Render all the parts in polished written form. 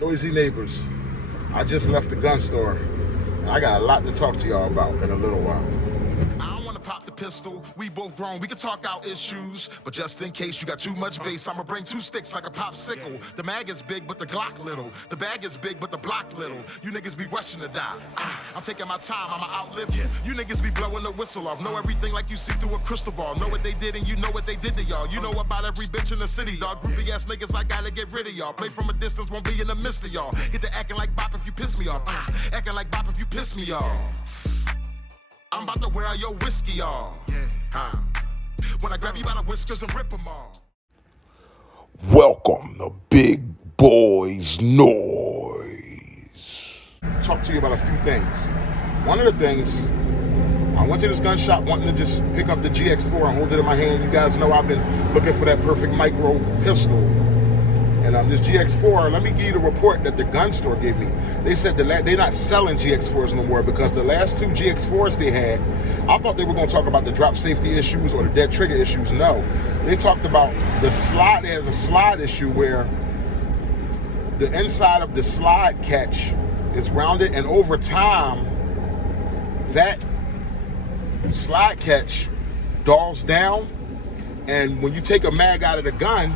Noisy neighbors. I just left the gun store, and I got a lot to talk to y'all about in a little while. I don't wanna pop the pistol, we both grown, we can talk out issues. But just in case you got too much bass, I'ma bring two sticks like a popsicle. The mag is big, but the Glock little. The bag is big, but the block little. You niggas be rushing to die. I'm taking my time, I'ma outlive you. You niggas be blowing the whistle off. Know everything like you see through a crystal ball. Know what they did and you know what they did to y'all. You know about every bitch in the city, dog. Groupie ass niggas, I gotta get rid of y'all. Play from a distance, won't be in the midst of y'all. Get to acting like bop if you piss me off. Acting like bop if you piss me off. I'm about to wear out your whiskey off. When I grab you by the whiskers and rip them off. Welcome to Big Boys Noise. Talk to you about a few things. One of the things, I went to this gun shop wanting to just pick up the GX4 and hold it in my hand. You guys know I've been looking for that perfect micro pistol. And this GX4, let me give you the report that the gun store gave me. They said they're not selling GX4s no more because the last two GX4s they had, I thought they were going to talk about the drop safety issues or the dead trigger issues. No, they talked about the slide. There's a slide issue where the inside of the slide catch is rounded, and over time, that slide catch dulls down, and when you take a mag out of the gun,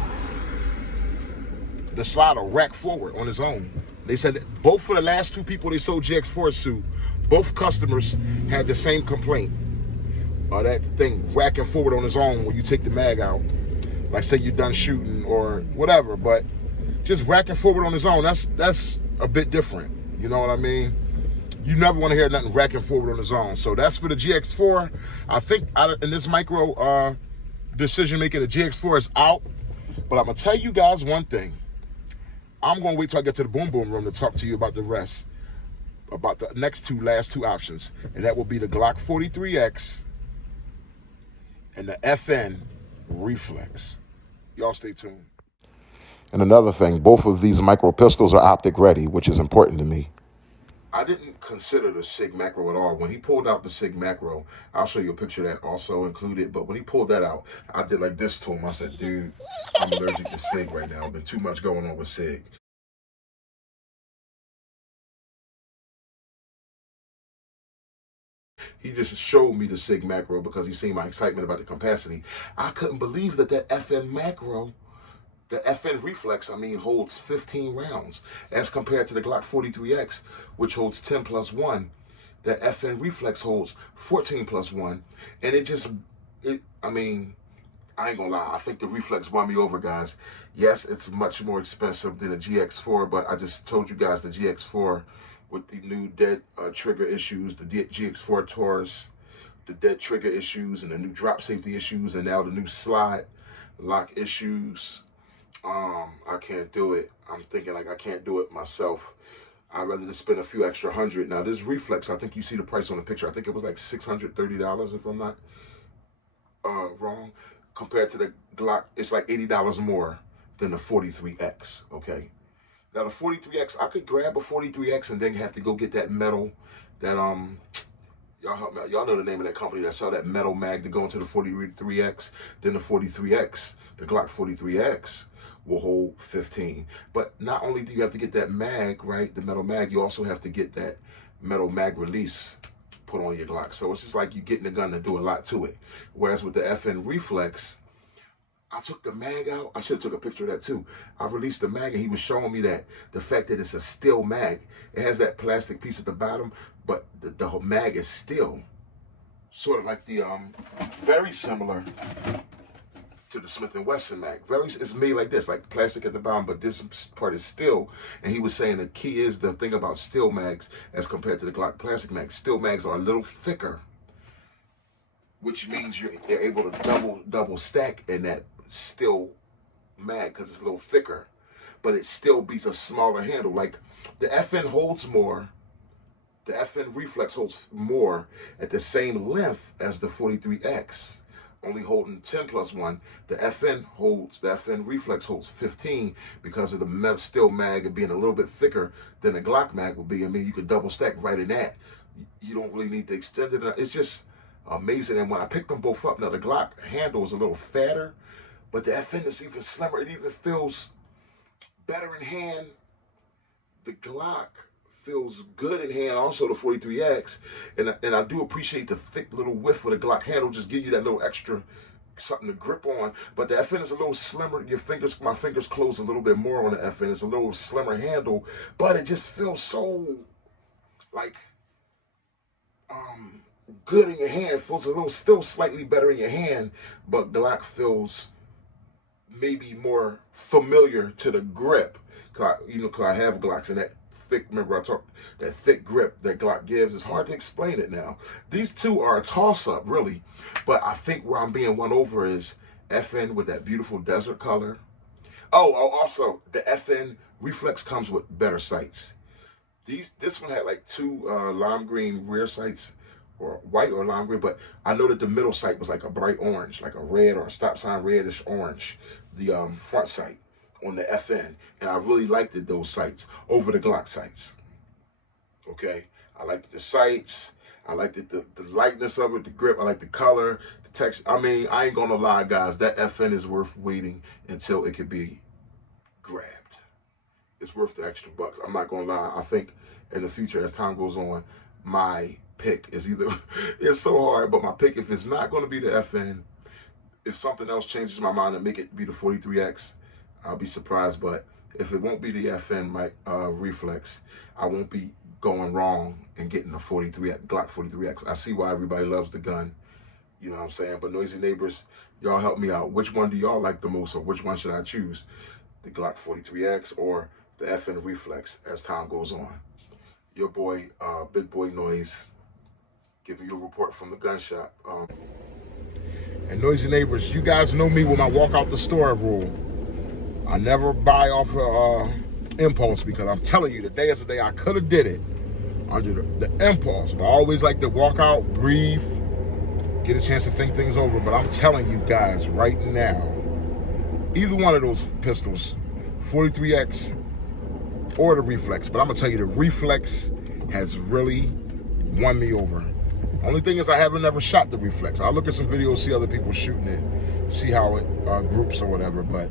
the slide will rack forward on its own. They said that both for the last two people they sold GX4s to, both customers had the same complaint. That thing racking forward on its own when you take the mag out. Like say you're done shooting or whatever, but just racking forward on its own, that's a bit different. You know what I mean? You never want to hear nothing racking forward on its own. So that's for the GX4. I think in this micro decision making, the GX4 is out. But I'm going to tell you guys one thing. I'm going to wait till I get to the boom boom room to talk to you about the rest, about the last two options. And that will be the Glock 43X and the FN Reflex. Y'all stay tuned. And another thing, both of these micro pistols are optic ready, which is important to me. I didn't consider the SIG macro at all. When he pulled out the SIG macro, I'll show you a picture that also included, but when he pulled that out, I did like this to him. I said, dude, I'm allergic to SIG right now. Been too much going on with SIG. He just showed me the SIG macro because he seen my excitement about the capacity. I couldn't believe that FN macro, the FN Reflex, holds 15 rounds as compared to the Glock 43X, which holds 10 plus 1. The FN Reflex holds 14 plus 1. And I ain't gonna lie, I think the Reflex won me over, guys. Yes, it's much more expensive than a GX4, but I just told you guys the GX4 with the new dead trigger issues, the GX4 Taurus, the dead trigger issues, and the new drop safety issues, and now the new slide lock issues. I can't do it. I'm thinking like I can't do it myself. I'd rather just spend a few extra hundred. Now this Reflex, I think you see the price on the picture. I think it was like $630 if I'm not wrong. Compared to the Glock, it's like $80 more than the 43X, okay? Now the 43X, I could grab a 43X and then have to go get that metal, that y'all help me out. Y'all know the name of that company that sell that metal mag to go into the 43X. Then the 43X, the Glock 43X will hold 15. But not only do you have to get that mag, right, the metal mag, you also have to get that metal mag release put on your Glock. So it's just like you getting the gun to do a lot to it. Whereas with the FN Reflex, I took the mag out. I should have took a picture of that too. I released the mag and he was showing me that the fact that it's a steel mag. It has that plastic piece at the bottom, but the whole mag is steel. Sort of like the, very similar to the Smith & Wesson mag. It's made like this, like plastic at the bottom, but this part is steel. And he was saying the key is the thing about steel mags as compared to the Glock plastic mags. Steel mags are a little thicker, which means they're able to double stack in that steel mag because it's a little thicker, but it still beats a smaller handle. Like the FN holds more, the FN Reflex holds more at the same length as the 43X, only holding 10 plus 1. The FN Reflex holds 15 because of the metal steel mag being a little bit thicker than the Glock mag would be. You could double stack right in that. You don't really need to extend it. It's just amazing. And when I picked them both up, now the Glock handle is a little fatter, but the FN is even slimmer. It even feels better in hand the Glock feels good in hand, also the 43X, and I do appreciate the thick little width of the Glock handle, just give you that little extra something to grip on. But the FN is a little slimmer. My fingers close a little bit more on the FN. It's a little slimmer handle, but it just feels so like good in your hand. It feels a little, still slightly better in your hand, but Glock feels maybe more familiar to the grip. Cause I have Glocks, and that thick, remember I talked, that thick grip that Glock gives, it's hard to explain it now. These two are a toss-up, really. But I think where I'm being won over is FN with that beautiful desert color. Oh, also, the FN Reflex comes with better sights. This one had like two lime green rear sights, or white or lime green, but I know that the middle sight was like a bright orange, like a red or a stop sign reddish orange, the front sight on the FN, and I really liked those sights over the Glock sights. Okay, I liked the sights, I liked the lightness of it, the grip, I like the color, the texture. I mean, I ain't gonna lie, guys, that FN is worth waiting until it could be grabbed. It's worth the extra bucks. I'm not gonna lie. I think in the future, as time goes on, my pick is either, it's so hard, but my pick, if it's not gonna be the FN, if something else changes my mind and make it be the 43X, I'll be surprised. But if it won't be the FN Reflex, I won't be going wrong and getting the Glock 43X. I see why everybody loves the gun. You know what I'm saying? But Noisy Neighbors, y'all help me out. Which one do y'all like the most, or which one should I choose? The Glock 43X or the FN Reflex as time goes on? Your boy, Big Boy Noise, giving you a report from the gun shop. And Noisy Neighbors, you guys know me with my walk out the store rule. I never buy off impulse, because I'm telling you, today is the day I could have did it under the impulse. But I always like to walk out, breathe, get a chance to think things over. But I'm telling you guys right now, either one of those pistols, 43X or the Reflex, but I'm gonna tell you, the Reflex has really won me over. Only thing is, I haven't ever shot the Reflex. I'll look at some videos, see other people shooting it, see how it groups or whatever, but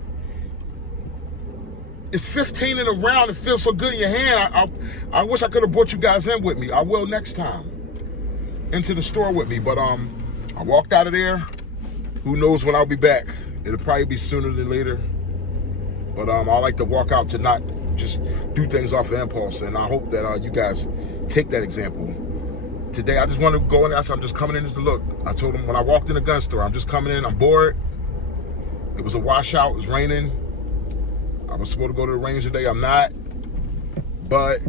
it's 15 in a round. It feels so good in your hand. I wish I could have brought you guys in with me. I will next time, into the store with me. But I walked out of there. Who knows when I'll be back? It'll probably be sooner than later. But I like to walk out to not just do things off of impulse. And I hope that you guys take that example. Today, I just want to go in there. So I'm just coming in just to look. I told them when I walked in the gun store, I'm just coming in. I'm bored. It was a washout. It was raining. I was supposed to go to the range today. I'm not. But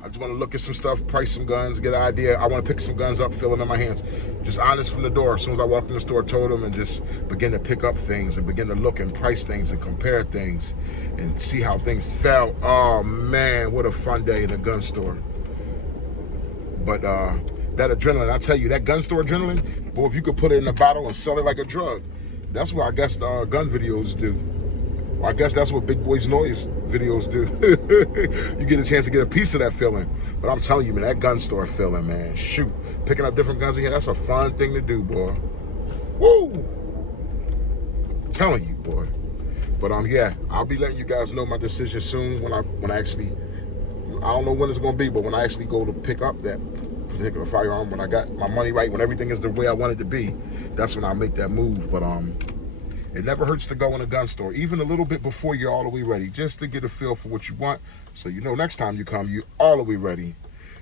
I just want to look at some stuff, price some guns, get an idea. I want to pick some guns up, feel them in my hands. Just honest from the door. As soon as I walked in the store, told them, and just begin to pick up things and begin to look and price things and compare things and see how things felt. Oh, man, what a fun day in the gun store. But that adrenaline, I tell you, that gun store adrenaline, boy, if you could put it in a bottle and sell it like a drug, that's what I guess gun videos do. Well, I guess that's what Big Boy's Noise videos do. You get a chance to get a piece of that feeling. But I'm telling you, man, that gun store feeling, man, shoot. Picking up different guns in here, that's a fun thing to do, boy. Woo! I'm telling you, boy. But yeah, I'll be letting you guys know my decision soon when I actually, I don't know when it's gonna be, but when I actually go to pick up that particular firearm, when I got my money right, when everything is the way I want it to be, that's when I'll make that move. But it never hurts to go in a gun store, even a little bit before you're all the way ready, just to get a feel for what you want, so you know next time you come, you're all the way ready.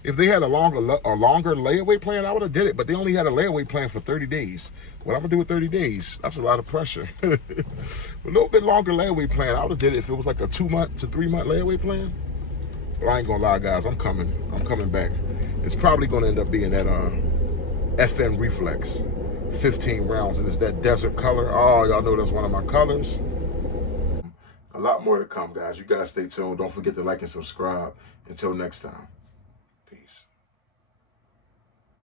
If they had a longer layaway plan, I would have did it, but they only had a layaway plan for 30 days. What I'm gonna do with 30 days? That's a lot of pressure. A little bit longer layaway plan, I would have did it if it was like a 2-month to 3-month layaway plan. But I ain't gonna lie, guys, I'm coming back. It's probably gonna end up being that FN Reflex. 15 rounds, and it's that desert color. Oh, y'all know that's one of my colors. A lot more to come, guys. You guys stay tuned. Don't forget to like and subscribe. Until next time.